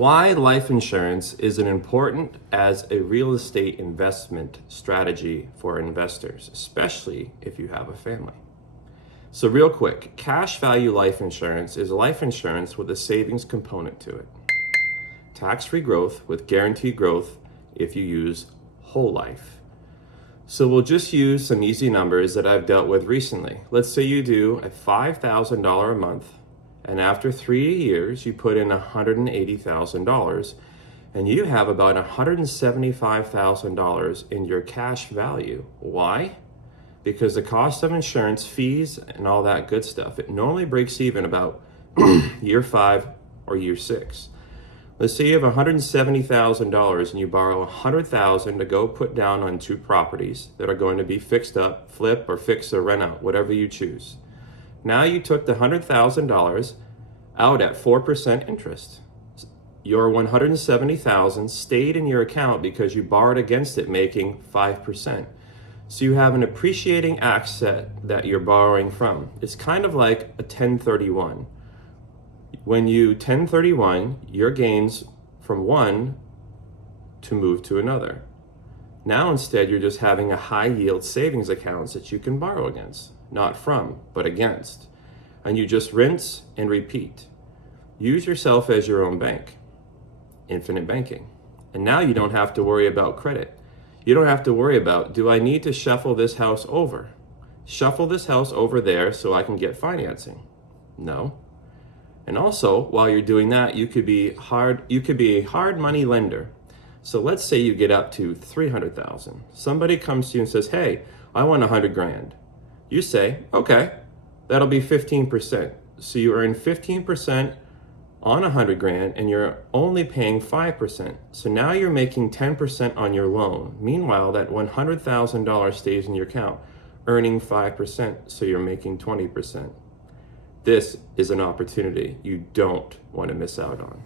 Why life insurance is an important as a real estate investment strategy for investors, especially if you have a family. So real quick, cash value life insurance is life insurance with a savings component to it. Tax-free growth with guaranteed growth if you use whole life. So we'll just use some easy numbers that I've dealt with recently. Let's say you do a $5,000 a month, and after 3 years, you put in $180,000, and you have about $175,000 in your cash value. Why? Because the cost of insurance, fees, and all that good stuff, it normally breaks even about year 5 or year 6. Let's say you have $170,000 and you borrow $100,000 to go put down on 2 properties that are going to be fixed up, flip, or fix or rent out, whatever you choose. Now you took the $100,000 out at 4% interest. Your $170,000 stayed in your account because you borrowed against it, making 5%. So you have an appreciating asset that you're borrowing from. It's kind of like a 1031. When you 1031, your gains from one to move to another. Now instead, you're just having a high yield savings account that you can borrow against, not from, but against. And you just rinse and repeat. Use yourself as your own bank. Infinite banking. And now you don't have to worry about credit. You don't have to worry about, do I need to shuffle this house over? Shuffle this house over there so I can get financing? No. And also, while you're doing that, you could be a hard money lender. So let's say you get up to $300,000. Somebody comes to you and says, "Hey, I want $100,000." You say, "Okay, that'll be 15%." So you earn 15% on $100,000 and you're only paying 5%. So now you're making 10% on your loan. Meanwhile, that $100,000 stays in your account, earning 5%, so you're making 20%. This is an opportunity you don't want to miss out on.